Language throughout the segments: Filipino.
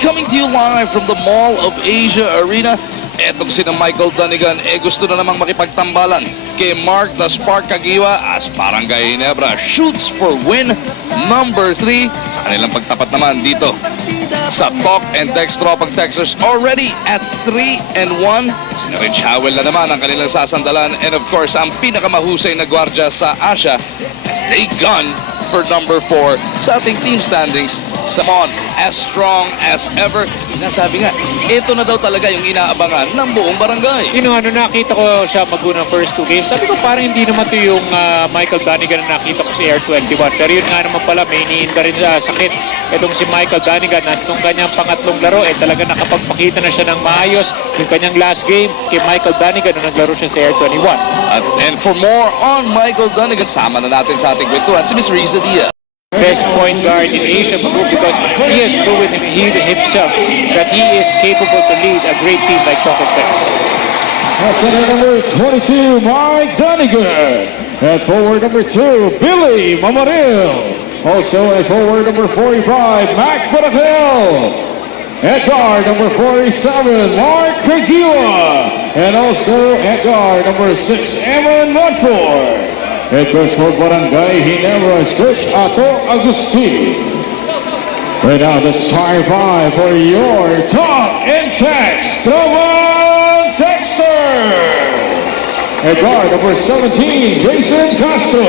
coming to you live from the Mall of Asia Arena. Etong si Michael Dunigan, gusto na namang makipagtambalan kay Mark the Spark Kagiwa as Barangay Ginebra shoots for win number 3. Sa kanilang pagtapat naman dito sa Talk and Text Tropang Texas already at 3-1. Si Rich Howell na naman ang kanilang sasandalan, and of course ang pinakamahusay na gwardya sa Asia as they gun for number 4 sa ating team standings. Samon, as strong as ever. Nasabi nga, ito na daw talaga yung inaabangan ng buong barangay. Nakita ko siya mag-unang first 2 games. Sabi ko parang hindi naman to yung Michael Dunigan na nakita ko sa Air 21. Pero yun nga naman pala, may iniinda rin sakit. Itong si Michael Dunigan, nung kanyang pangatlong laro, talaga nakapagpakita na siya ng maayos. Yung kanyang last game kay Michael Dunigan nung naglaro siya sa Air 21. And for more on Michael Dunigan, sama na natin sa ating kwentuhan si Miss Riza Diaz. Best point guard in Asia, because he has proven himself that he is capable to lead a great team like Talk and Text. At center number 22, Mike Dunigan. At forward number 2, Billy Mamaril. Also at forward number 45, Mac Baratel. At guard number 47, Mark Kagiwa. And also at guard number 6, Eman Montfort. Head coach for Barangay Ginebra, Coach Ato Agustin. Right now, the starting 5 for your Talk and Text Tropang Texters. At guard number 17, Jason Castro.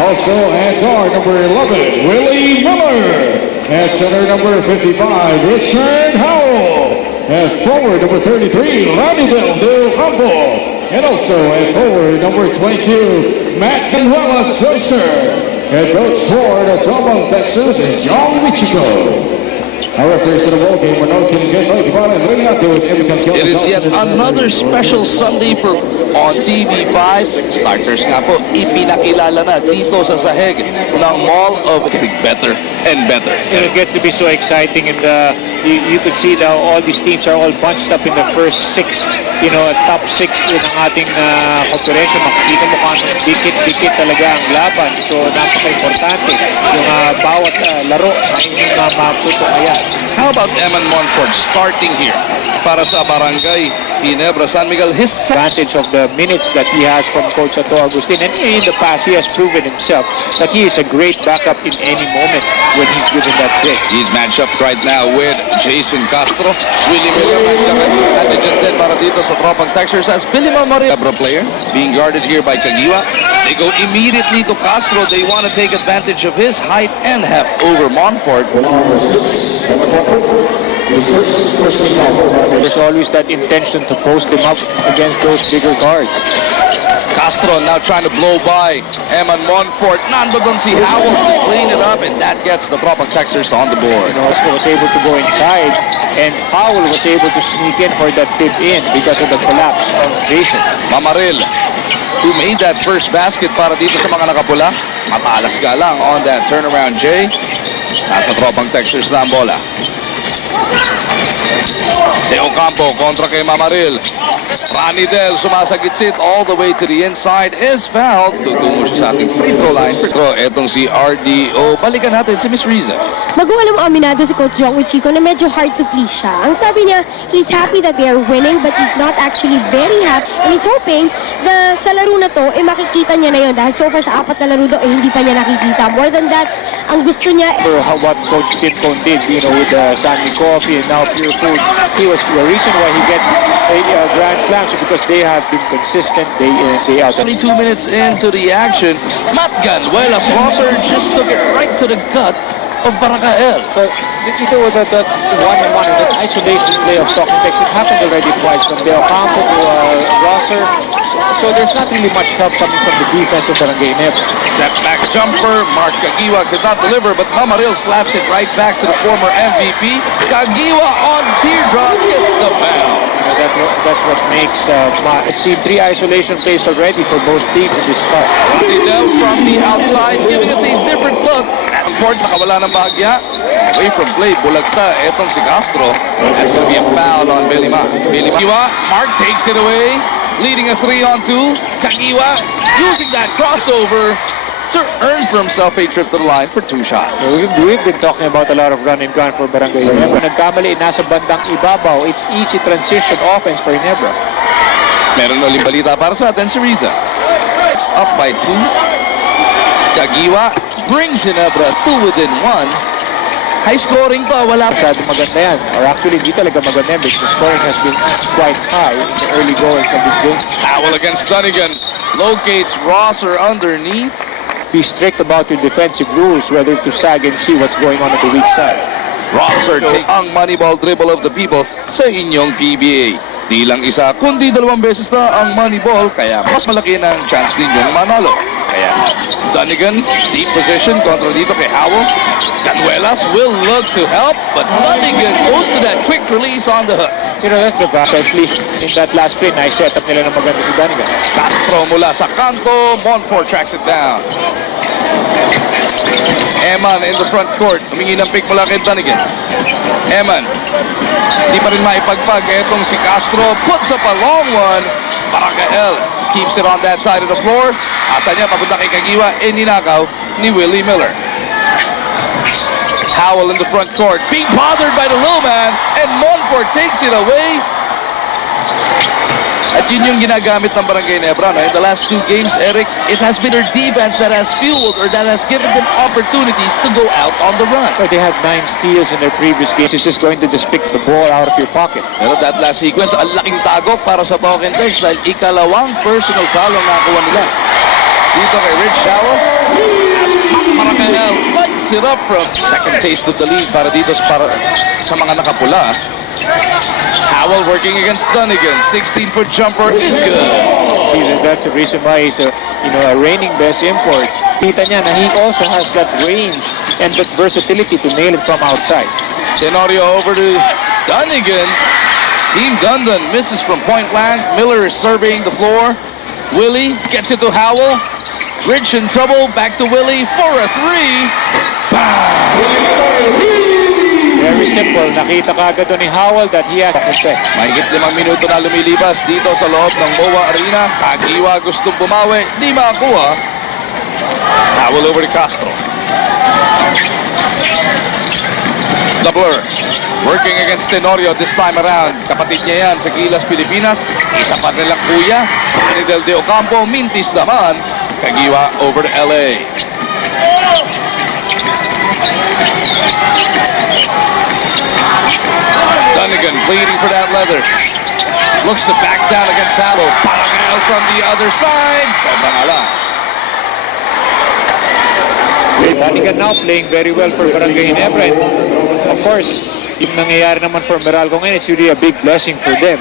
Also at guard number 11, Willie Miller. At center number 55, Richard Howell. At forward number 33, Ranidel Del Campo. And also at forward number 22, Matt Canuela Soser. Head coach for the Tropang Texas is John Michiko. Our referees to the ball game, Manol Kinigan, and leading out to it is yet another special Sunday for on TV5. Starters nga po, ipinakilala na dito sa sahig ng Mall of Better and Better. It gets to be so exciting, and you could see now all these teams are all bunched up in the first 6, top 6 in ang ating conference. Makikita mo kung dikit-dikit talaga ang laban. So napaka-importante yung bawat laro na inyong mapupukaya. How about Eman Montfort starting here para sa Barangay Ginebra, San Miguel? His advantage of the minutes that he has from Coach Ato Agustin, and in the past he has proven himself that he is a great backup in any moment when he's given that break. He's matched up right now with Jason Castro. Willie Miller nandiyan din para dito sa Tropang Texters as Billy Mamaril, player, being guarded here by Kagiwa. They go immediately to Castro. They want to take advantage of his height and have over Montfort. There's always that intention to post him up against those bigger guards. Castro now trying to blow by Eman Montfort. Nando doon si Howell to clean it up, and that gets the Tropang Texters on the board. Was able to go inside, and Howell was able to sneak in for that tip in because of the collapse of Jason. Mamaril, who made that first basket para dito sa mga nakapula. Matalas ka lang on that turnaround, Jay. Nasa Tropang Texters na ang bola. Teo Campo kontra kay Mamaril. Ranidel sumasagitsit all the way to the inside, is fouled. Tutungo siya sa ating free throw line. Pero etong si RDO, balikan natin si Miss Riza. Alam mo, aminado si Coach John Wichiko na medyo hard to please siya. Ang sabi niya, he's happy that they are winning, but he's not actually very happy, and he's hoping na sa laro na to, makikita niya na yun. Dahil so far sa 4 na laro doon, hindi pa niya nakikita. More than that, ang gusto niya... What Coach Pinpon did, with Sandy Coffee and now Pure Food, he was the reason why he gets a Grand Slam, so because they have been consistent day in and day out. 22 minutes into the action, Matt Ganuelas Rosser just took it right to the gut of Barakael. But ito was that one-on-one, that isolation play of Talk and Text. It happened already twice from Del Campo to Rosser. So there's not really much help coming from the defense of Barangay Ginebra. Step back jumper, Mark Kagiwa could not deliver, but Mamaril slaps it right back to the former MVP. Kagiwa on teardrop gets the bounce. That's what makes I've seen 3 isolation plays already for both teams in this start. Ranidel from the outside, giving us a different look. Montfort nakawala ng bahagya. Away from play, bulagta. Etong si Castro. That's going to be a foul on Billy Ma. Mark takes it away, leading a 3-on-2. Kagiwa using that crossover to earn for himself a trip to the line for 2 shots. We've been talking about a lot of run and gun for Barangay Ginebra. Nagkamali, nasa bandang ibabaw. It's easy transition offense for Ginebra. Meron ulit balita para sa atin si Riza. It's up by 2. Kagiwa brings Ginebra to within 1. High scoring to, wala pa. Masyado maganda yan. Or actually, di talaga maganda yan because the scoring has been quite high in the early goings of this game. Howell against Dunnigan. Locates Rosser underneath. Be strict about your defensive rules, whether to sag and see what's going on the weak side. Rosser take ang moneyball dribble of the people sa inyong PBA. Di lang isa, kundi 2 beses na ang moneyball, kaya mas malaki ng chance ninyong manalo. Kaya Dunnigan, deep position, control dito kay Howell. Canuelas will look to help, but Dunnigan goes to that quick release on the hook. You know, that's the fact. Especially in that last play, nice setup nila ng maganda si Dunnigan. Castro mula sa kanto, Monfort tracks it down. Eman in the front court, humingi ng pick mula kay Dunnigan. Eman, di pa rin maipagpag. Etong si Castro puts up a long one. Barangay keeps it on that side of the floor. Asa niya, papunta kay Kagiwa, ninakaw ni Willie Miller. Howell in the front court, being bothered by the low man, and Monfort takes it away. At yun yung ginagamit ng Barangay Ginebra. No? In the last 2 games, Eric, it has been their defense that has fueled or that has given them opportunities to go out on the run. But they had 9 steals in their previous games. It's just going to just pick the ball out of your pocket. Pero that last sequence, ang laking tagok para sa Token Turks dahil ikalawang personal foul ang nakuha nila. Dito kay Rich Howell. Barangay lights it up from second taste of the lead para dito sa mga nakapula. Howell working against Dunnigan. 16-foot jumper is good. See, that's the reason why he's a reigning best import. Kita niya na he also has that range and that versatility to nail it from outside. Tenorio over to Dunnigan. Team Dundon misses from point blank. Miller is surveying the floor. Willie gets it to Howell. Rich in trouble. Back to Willie for a 3. Very simple. Nakita kagad doon ni Howell that he has effect. Mahigit 5 minuto na lumilipas dito sa loob ng MOA Arena. Kagiwa gustong bumawi. Di makakuha. Howell over to Castro. Doubler. Working against Tenorio this time around. Kapatid niya yan sa Gilas, Pilipinas. Isa pa nilang kuya. Anidel de Ocampo. Mintis naman. Kagiwa over to LA. Dunnigan pleading for that leather. Looks to back down against Howell. Out from the other side. Sobrang ala. Dunnigan now playing very well for Barangay Ginebra. And of course, yung nangyayari naman for Meralco ngayon, it's really a big blessing for them.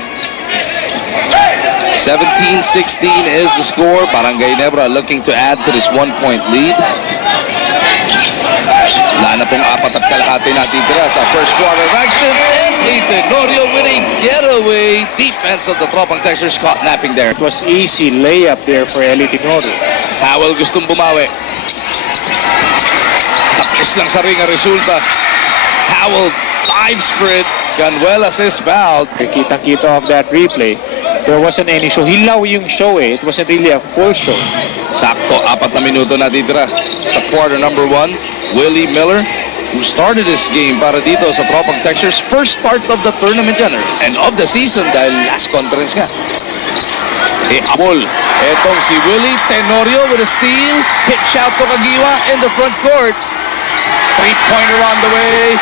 17-16 is the score. Barangay Ginebra looking to add to this 1-point lead. Wala na pong 4 at kalahati natitira sa first quarter of action. And Tenorio with a getaway. Defense of the Tropang Texters caught napping there. It was easy layup there for Eli Tenorio. Howell gustong bumawi. Tapos lang sa ring ang resulta. Howell 5 sprint. Canuelas is fouled. Kitang-kita of that replay. There wasn't any show. Hilaw yung show eh. It wasn't really a full show. Sakto, 4 na minuto natitira sa quarter number 1. Willie Miller, who started this game para dito sa Tropang Texters, first start of the tournament yan, and of the season dahil last conference nga. Apol, etong si Willie Tenorio with a steal, pitch out to Kagiwa in the front court. 3-pointer on the way.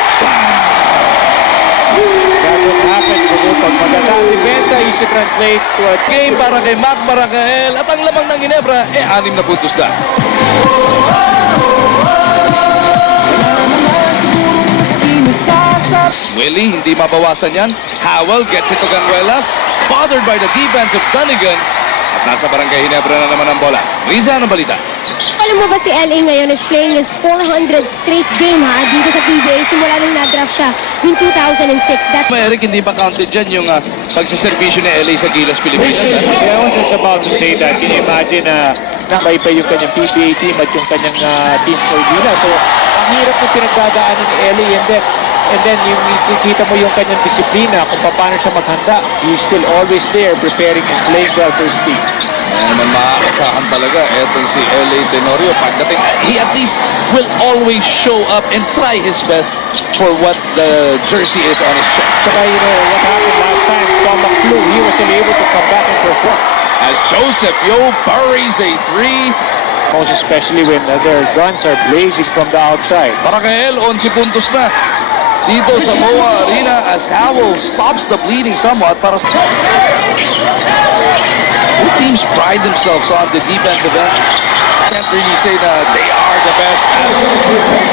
That's what happens when pag maganda ang depensa, easy translates to a Game para kay Mac Barangay at ang lamang ng Ginebra 6 na puntos na. Willie, hindi mabawasan yan. Howell gets it to Canuelas. Bothered by the defense of Dunnigan. At nasa Barangay Ginebra na naman ang bola. Riza, anong balita? Alam mo ba si LA ngayon is playing his 400 straight game ha dito sa PBA simula nung na-draft siya in 2006. That's Eric, hindi ba counted dyan yung pagsiservisyo ni LA sa Gilas, Pilipinas? I was just about to say that. Can you imagine na nakaiba yung kanyang PBA team at yung kanyang team for Gilas. So, ang hirap na pinagdadaanan ni LA and then yung nakikita mo yung kanyang disiplina kung paano siya maghanda. He's still always there preparing and playing well for his team. Kaya naman maaasahan talaga etong si LA Tenorio pagdating. He at least will always show up and try his best for what the jersey is on his chest. Saka, what happened last time, stomach flu, he was able to come back and perform. As Joseph Yo buries a three. Most especially when their guns are blazing from the outside. Barangay 11 puntos na dito sa MOA Arena as Howell stops the bleeding somewhat para sa... Both teams pride themselves on the defensive end. Can't really say that they are the best as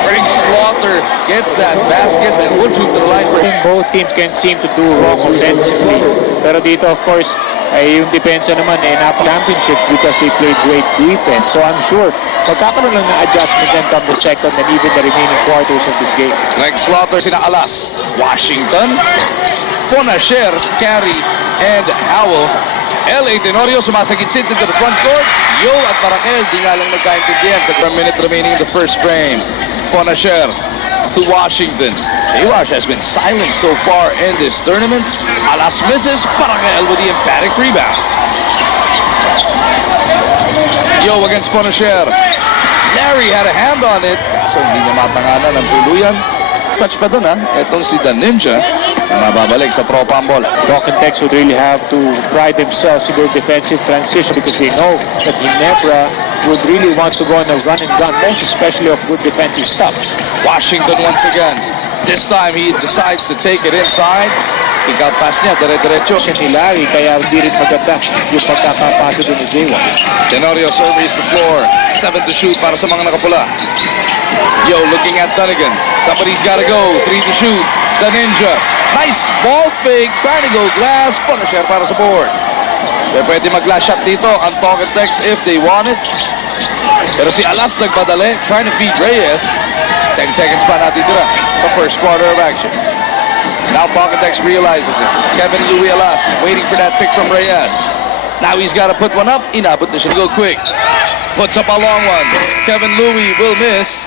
Greg Slaughter gets that basket and would shoot to the line for him. Both teams can seem to do wrong offensively. Pero dito, of course, yung depensa naman napaka-championships because they played great defense. So I'm sure magkakaroon lang ng adjustment then come the second and even the remaining quarters of this game. Greg Slaughter, sina Alas, Washington, Fonasher, Carey, and Howell. LA Tenorio sumasagitsit into the front court. Yo at Barakel, di nga lang nagkaintindihan sa 1 minute remaining in the first frame. Fonasher to Washington. J-Wash has been silent so far in this tournament. Alas misses, Barakel with the emphatic rebound. Yo against Fonasher. Larry had a hand on it, so hindi niya matanganan ng tuluyan. Touch pa dun etong si The Ninja na mababalik sa tropa ang bola. Doc and Tex would really have to pride themselves in their defensive transition because they know that Ginebra would really want to go on a run and gun, most especially of good defensive stuff. Washington once again. This time he decides to take it inside. Pick out pass niya, dire-diretso. Siya ni Larry, kaya hindi rin maganda yung pagkakapasa doon ni J1. Tenorio surveys the floor. 7 to shoot para sa mga nakapula. Yo, looking at Dunnigan. Somebody's gotta go. 3 to shoot. The Ninja. Nice ball fake. Trying to go glass. Punisher para sa board. Pwede mag-glass shot dito ang Talk and Text if they want it. Pero si Alas nagpadali. Trying to beat Reyes. 10 seconds pa natitira sa first quarter of action. Now Talk and Text realizes it. Kevin Louis Alas waiting for that pick from Reyes. Now he's got to put one up. Inabot na siya. Go quick. Puts up a long one. Kevin Louis will miss.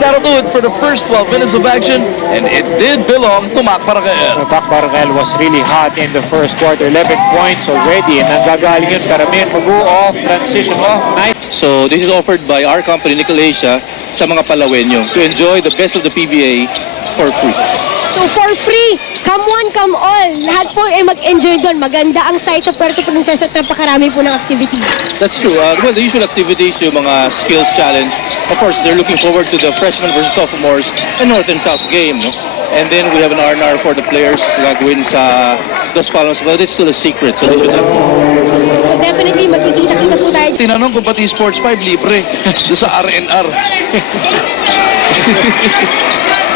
That'll do it for the first 12 minutes of action, and it did belong to Mac Barakel. Mac Barakel was really hot in the first quarter. 11 points already, and nanggagaling yun karamihan mag-off, transition off, night. So this is offered by our company, Nickel Asia, sa mga Palawenyo to enjoy the best of the PBA for free. So for free, come one, come all. Lahat po ay mag-enjoy doon. Maganda ang site sa Puerto Princesa at napakarami po ng activities. That's true. Well, the usual activities, yung mga skills challenge. Of course, they're looking forward to the freshmen versus sophomores and North and South game. No? And then we have an R&R for the players gagawin sa Dos Palmas. But it's still a secret, so they should have. So definitely, magkikita-kita po tayo. Tinanong kung pati Sports 5 libre doon sa R&R.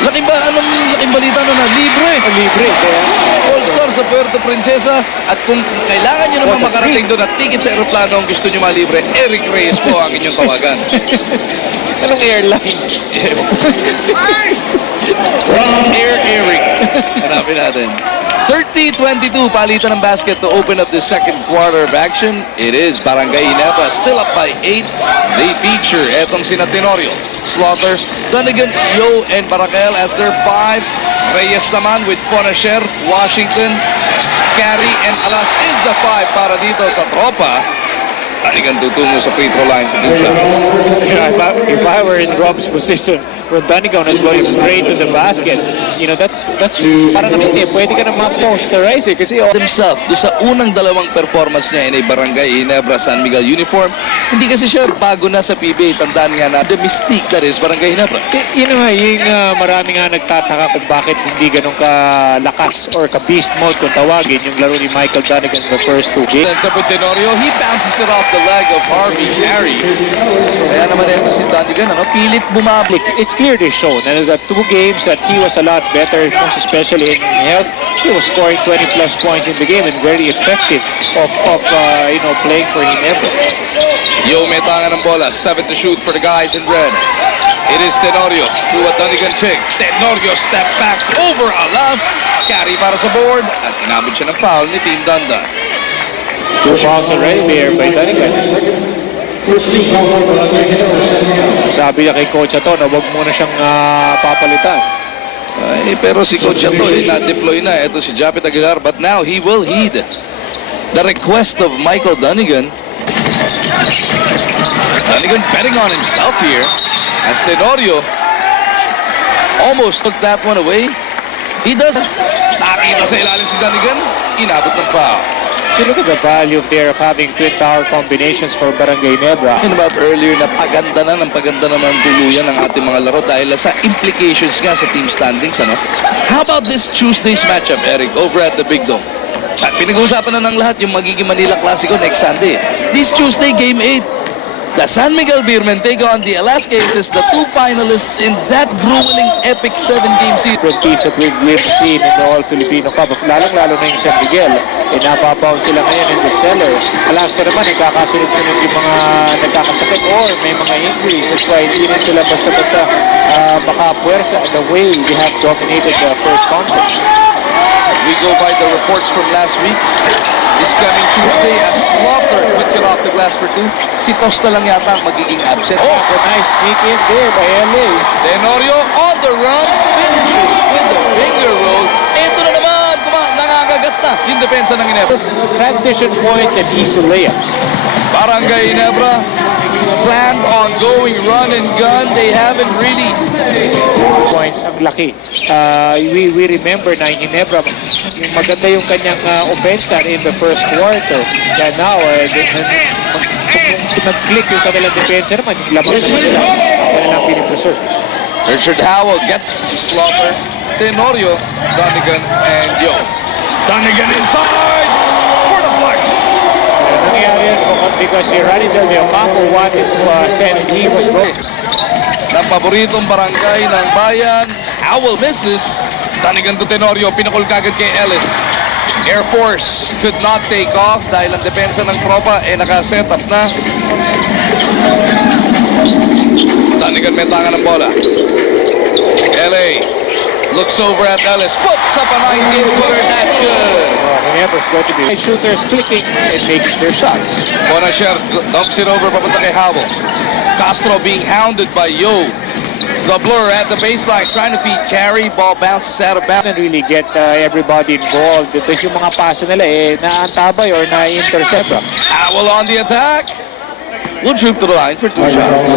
Laking balita na libre. Libre. All-Star sa Puerto Princesa. At kung kailangan nyo naman makarating doon at ticket sa aeroplano ang gusto nyo malibre, Eric Reyes po ang inyong tawagan. Anong airline? Air Eric. Hanapin natin. 30-22, palitan ng basket to open up the second quarter of action. It is Barangay Ginebra, still up by 8. They feature etong sina Tenorio, Slaughter, Dunnigan, Yo, and Barakel as their 5. Reyes naman with Fonasher, Washington, Carey, and Alas is the 5 para dito sa tropa. Dunnigan tutungo sa free throw line for 2 shots. If I were in Rob's position, when Dunnigan is going straight to the basket, that's parang pwede ka na ma-posterize kasi Himself, doon sa unang dalawang performance niya in a Barangay Ginebra San Miguel uniform, hindi kasi siya bago na sa PBA. Tandaan nga na the mystique that is Barangay Ginebra. Marami nga nagtataka kung bakit hindi ganun ka-lakas or ka-beast mode kung tawagin yung laro ni Michael Dunnigan in the first 2 games. Then sa Tenorio, he bounces it off the leg of Harvey Carey. Kaya naman ito si Dunnigan, pilit bumabalik. It's clearly shown and the 2 games that he was a lot better, most especially in health. He was scoring 20 plus points in the game and very effective of playing for Ginebra. Yo, may tangan ng bola. 7 to shoot for the guys in red. It is Tenorio who a Dunnigan pick. Tenorio step back over Alas. Carry para sa board. At inabot siya ng foul ni Team Danda. 2 fouls already there by Dunnigan. Sabi niya kay Coach Ato na wag muna siyang papalitan. Pero si Coach Ato na-deploy na. Ito si Japet Aguilar. But now he will heed the request of Michael Dunnigan Danigan betting on himself here as Tenorio almost took that one away. He does. Nakita sa ilalim si Danigan. Inabot ng foul. So look at the value there of having twin tower combinations for Barangay Ginebra. Talking about earlier na paganda naman tuluyan ng ating mga laro dahil sa implications nga sa team standings, ano? How about this Tuesday's matchup, Eric, over at the Big Dome? Pinag-uusapan na ng lahat yung magiging Manila Clasico next Sunday. This Tuesday, Game 8. The San Miguel Beermen take on the Alaska Aces, the two finalists in that grueling epic 7-game series. Different teams that we've seen in the All-Filipino Cup, lalong-lalo na yung San Miguel, napapaw sila ngayon in the cellar. Alaska naman, nagkakasunod-sunod yung mga nagkakasakit or may mga injuries. That's why hindi rin sila basta-basta makapuwersa the way they have dominated the first conference. We go by the reports from last week. This coming Tuesday, as Slaughter puts it off the glass for two. Si Tosta lang yata ang magiging absent. Oh, a nice sneak in there by LA. Tenorio on the run, finishes with the finger roll. Ito na naman, nangangagat na yung depensa ng Ginebra. Transition points and easy layups. Barangay Ginebra planned on going run and gun. They haven't really. Points ang laki. We remember na Ginebra, maganda yung kanyang offense in the first quarter. Kaya now, nag-click yung kanilang defense naman, lamang na sila. Kanilang pinipreserve. Richard Howell gets Slaughter, Tenorio, Danigan, and Yo. Danigan inside for the flush. Nangyari yun because si Rani Del Campo wanted to send, he was going. Ng paboritong barangay ng bayan, Howell misses. Danigan to Tenorio, pinakul kagad kay Ellis. Air Force could not take off dahil ang depensa ng tropa naka-set up na. Danigan may tanga ng bola. LA looks over at Ellis, puts up a 19-footer, that's good. Ginebra is going to be shooters clicking and making their shots. Bonasher dumps it over papunta kay Howell. Castro being hounded by Yo. The blur at the baseline trying to feed carry, ball bounces out of bounds. And really get everybody involved. Ito yung mga pasa nila naantabay or na-intercept. Howell on the attack. Will troop to the line for two shots.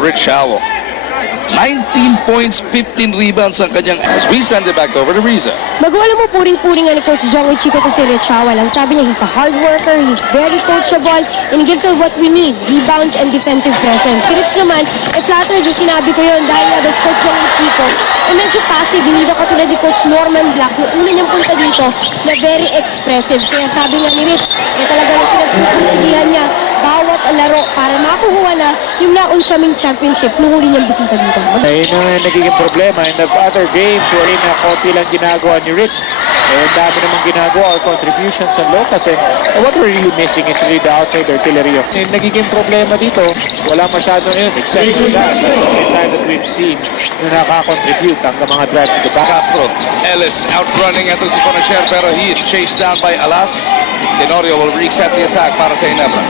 Rich Howell. 19 points, 15 rebounds ang kanyang as we send it back over to Riza. Magawa mo puring-puring ni Coach Jong with Chico to si Rich Howell. Ang sabi niya, he's a hard worker, he's very coachable, and he gives us what we need, rebounds and defensive presence. Si Rich naman, flattered yung sinabi ko yun dahil nga this Coach Jong with Chico, medyo passive, hindi na katulad ni Coach Norman Black, yung una niyang punta dito, na very expressive. Kaya sabi nga ni Rich, talagang pinagsusulihan niya bawat laro para makuha na yung naunsyaming championship nung huli niyang bisita dito. Ayun ang nagiging problema in the other games wherein na konti lang ginagawa ni Rich. Ang dami namang ginagawa or contributions sa low kasi what we're really missing is really the outside artillery of. Yung nagiging problema dito, wala masyado na yun except for that. The time that we've seen na nakakontribute ang mga drives to the back. Castro, Ellis outrunning ito si Bonasher pero he is chased down by Alas. Tenorio will reset the attack para sa Ginebra.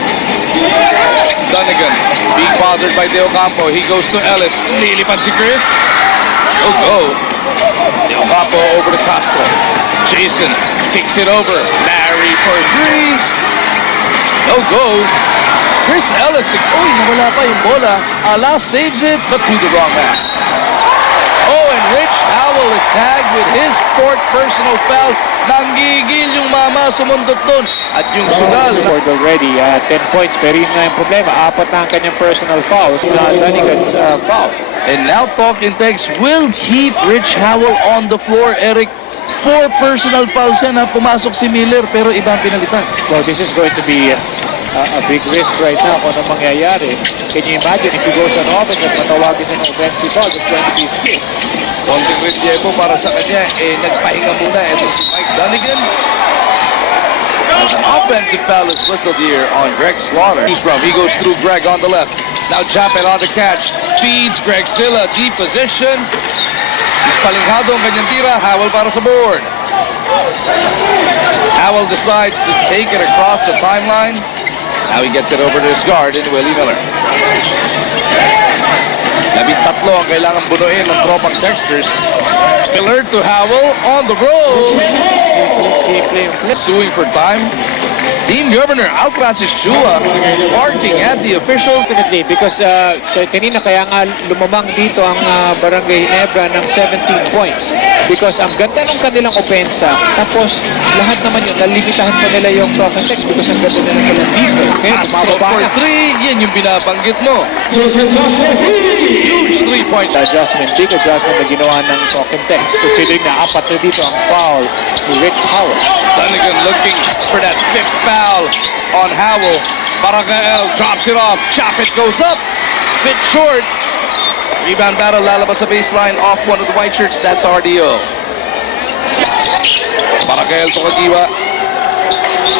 Danigan being bothered by Del Campo. He goes to Ellis. Lilipan si Chris. Oh. Del Campo over to Castro. Jason kicks it over. Larry for three. No go. Chris Ellis. Uy, nawala pa yung bola. Alas saves it, but to the wrong man. Oh, and Rich Howell is tagged with his fourth personal foul. Nanggigil yung mama, sumundot doon. At yung sugal. Scored already, 10 points. Pero yun nga yung problema. Apat na ang kanyang personal fouls. Danigan's foul. And now talking text will keep Rich Howell on the floor, Eric. 4 personal fouls yan na pumasok si Miller pero ibang pinalitan. Well, this is going to be a big risk right now kung ano mangyayari. Can you imagine if he goes on offense at matawagin ng offensive foul, it's going to be skill. Konting Ridiego para sa kanya, nagpahinga muna ito si Mike Danigan. As an offensive foul is whistled here on Greg Slaughter. He goes through Greg on the left. Now Japel on the catch. Feeds Greg Zilla, deep position. Ispalinghado ang kanyang tira. Howell para sa board. Howell decides to take it across the timeline. Now he gets it over to his guard in Willie Miller. 13 ang kailangan bunuin ng tropang Dexters. Miller to Howell on the road. Simple yung play. Suing for time. Team Governor Al Francis Chua barking at the officials. Definitely, because kanina kaya nga lumamang dito ang Barangay Ginebra ng 17 points. Because ang ganda ng kanilang opensa, tapos lahat naman yun, nalimitahan pa nila yung Prophet Tex because ang ganda nila ng defense. Ngayon, Castro bumababa for na. 3. Yan yung binabanggit mo. Huge 3 points. Adjustment, big adjustment na ginawa ng Prophet Tex. Considering na apat na dito ang foul ni Rich Howell. Dunnigan looking for that 5th foul on Howell. Barangay drops it off. Chop it goes up. Bit short. Rebound battle, lalabas sa baseline off one of the white shirts. That's RDO. Barangay to Kagiwa.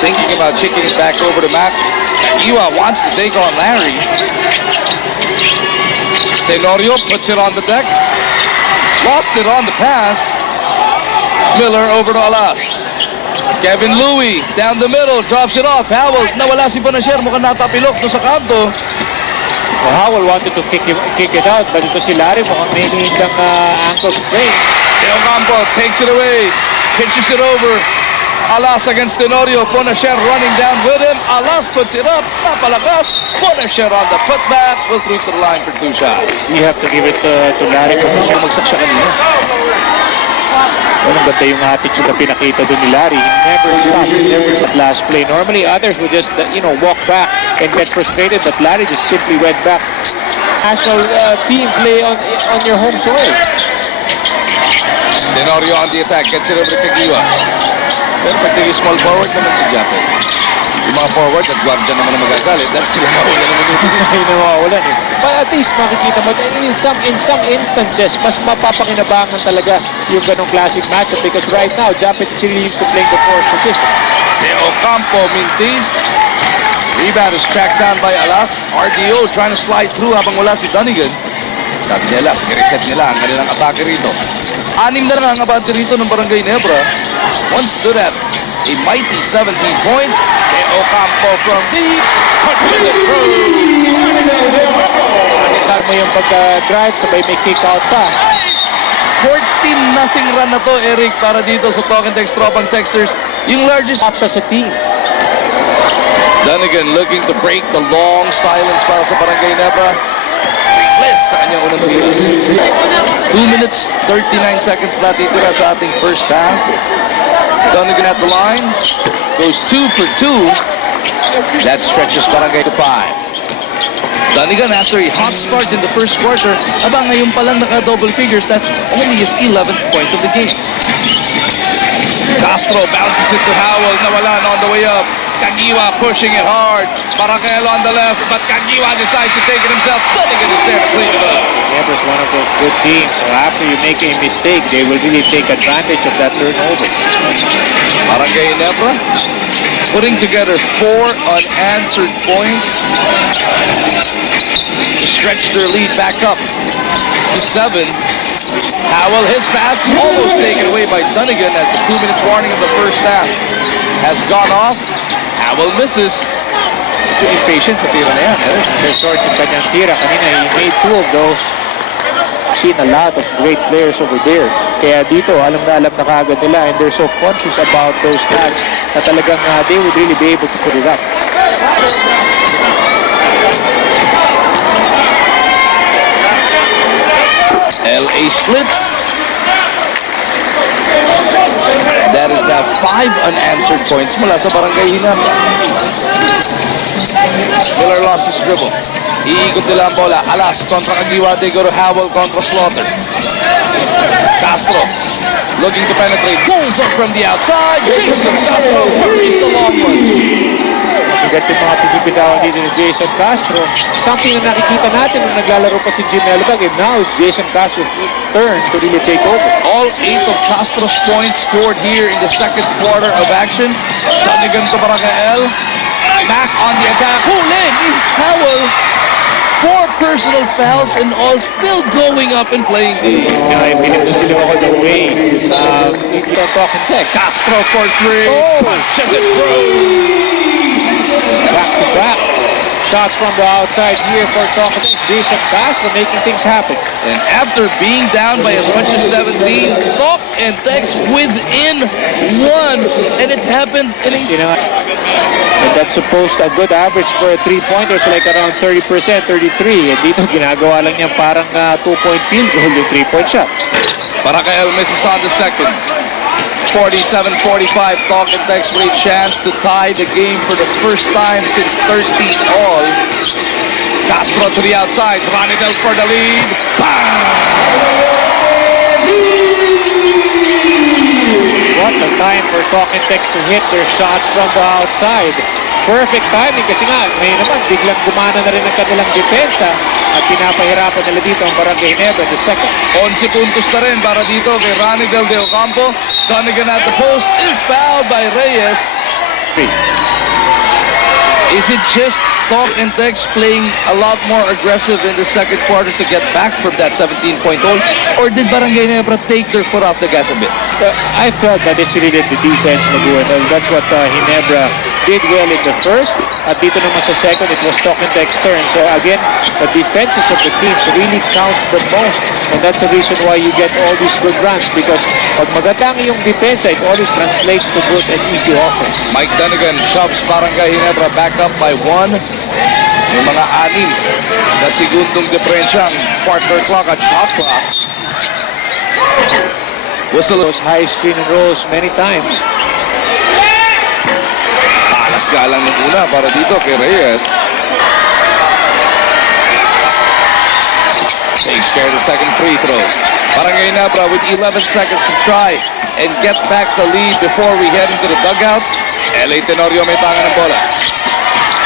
Thinking about kicking it back over to Mac. Kagiwa wants to take on Larry. Tenorio puts it on the deck. Lost it on the pass. Miller over to Alas. Kevin Louie down the middle, drops it off. Howell, nawala si Bonasier, mukhang natapilok doon sa kanto. Howell wanted to kick it out, but ito si Larry mukhang may hindang ankle sprain. Del Campo takes it away, pitches it over. Alas against Tenorio, Bonasier running down with him. Alas puts it up, napalakas. Bonasier on the putback, will through to the line for 2 shots. You have to give it to Larry kasi siya Magsak siya kanina. Ang ganda yung attitude na pinakita doon ni Larry. He never stopped. He never stopped last play. Normally, others would just, walk back and get frustrated, but Larry just simply went back. National team play on your home soil. Tenorio on the attack, gets it over to Kagiwa. Pero pag small forward naman si Japet. Yung mga forward at guardian naman na magagalit, that's sila mawala naman dito. Ay nawawalan eh. But at least makikita mo, in some instances, mas mapapakinabangan talaga yung ganong classic matchup because right now, Japet is really used to playing the fourth position. De Ocampo mintis. Rebound is tracked down by Alas. RDO trying to slide through habang wala si Dunnigan. Sabi niya Alas, reset nila ang kanilang atake rito. 6 na lang ang abante rito ng Barangay Ginebra. One stood at a mighty 17 points. De Ocampo from deep. Punches it through. Saan mo yung pag-drive, sabay may kick-out pa. 14-0 run na to, Eric, para dito sa Talk and Text Tropang Texters. Yung largest Pops as a team. Dunnigan looking to break the long silence para sa Barangay Ginebra. Bliss sa kanyang unang tiro. 2 minutes, 39 seconds na titira sa ating first half. Dunnigan at the line. Goes 2 for 2. That stretches Barangay to 5. Dunnigan after a hot start in the first quarter. Aba, ngayon pa lang naka-double figures. That's only his 11th point of the game. Castro bounces it to Howell. Nawalan on the way up. Kagiwa pushing it hard. Barangay on the left, but Kagiwa decides to take it himself. Dunnigan is there to clean it up. Ginebra is one of those good teams. So after you make a mistake, they will really take advantage of that turnover. Barangay Ginebra putting together 4 unanswered points to stretch their lead back up to 7. Howell, his pass almost taken away by Dunnigan as the 2-minute warning of the first half has gone off. Howell misses. Ito impatient sa tira na yan. They're short yung kanyang tira. Kanina, he made 2 of those. I've seen a lot of great players over there. Kaya dito, alam na kaagad nila and they're so conscious about those tags na talagang they would really be able to put it up. LA splits. That is now 5 unanswered points mula sa Barangay Ginebra. Miller lost his dribble. Iikot nila ang bola. Alas kontra Kagiwa. They go to Howell kontra Slaughter. Castro looking to penetrate. Pulls up from the outside. Jason Castro hurries the long one. Masigat yung mga pinipitawan dito ni Jason Castro. Something na nakikita natin nung naglalaro pa si Jim Elbag. And now it's Jason Castro's turn to really take over. All 8 of Castro's points scored here in the second quarter of action. Dunnigan to Barangay. Back on the attack. Hulin. Howell. 4 personal fouls and all still going up and playing the Pinipsilo ako the way Talk and Text. Castro for 3. Punches it through. Back-to-back shots from the outside here for Talkative. Jason Castro making things happen. And after being down by as much as 17, Talk and Tex within one. And it happened in a... And that's supposed a good average for a three-pointer, so like around 30%, 33. And dito ginagawa lang niya parang 2-point field goal yung 3-point shot. Para kay Elmis is on the second. 47-45, Talk and Tex with a chance to tie the game for the first time since 13 all. Castro to the outside, Ranidel for the lead. What a time for Talk and Tex to hit their shots from the outside. Perfect timing kasi nga, may naman biglang gumana na rin ang kanilang depensa at pinapahirapan nila dito ang Barangay Ginebra in the second. 11 puntos na rin para dito kay Ranidel de Ocampo. Donegan at the post is fouled by Reyes. Is it just Talk and Tex playing a lot more aggressive in the second quarter to get back from that 17-point hole? Or did Barangay Ginebra take their foot off the gas a bit? I felt that it's really the defense, Maguan. That's what Ginebra did well in the first. At dito naman sa second, it was Talk and Tex turn. So again, the defenses of the teams really count the most. And that's the reason why you get all these good runs. Because pag maganda ang iyong depensa, it always translates to good and easy offense. Mike Donegan shoves Barangay Ginebra back up by one. May mga 6 na segundong diferensya ang quarter clock at shot clock. Whistle. Those high screen and rolls many times. Alas nga lang ng una para dito kay Reyes. Takes care of the second free throw. Barangay Ginebra with 11 seconds to try and get back the lead before we head into the dugout. LA Tenorio may tangan ng bola.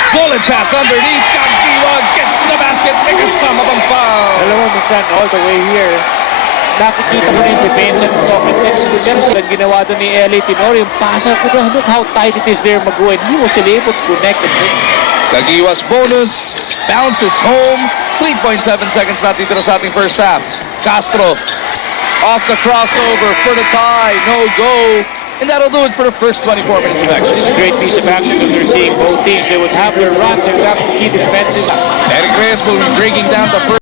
Bullet pass underneath. Kagiwa gets the basket. May kasama pang foul. Alam mo, minsan all the way here, nakikita mo na yung depensa ng Talk and Tex. Pero sila ginawa doon ni LA Tenorio, yung pasa ko doon, look how tight it is there, Maguan. He was able to connect it. Kagiwa's bonus bounces home. 3.7 seconds na titira sa ating first half. Castro off the crossover for the tie. No go. And that'll do it for the first 24 minutes of action. It's a great piece of action that we're seeing both teams. They would have their runs and have key defenses. Eric Reyes will be breaking down the first.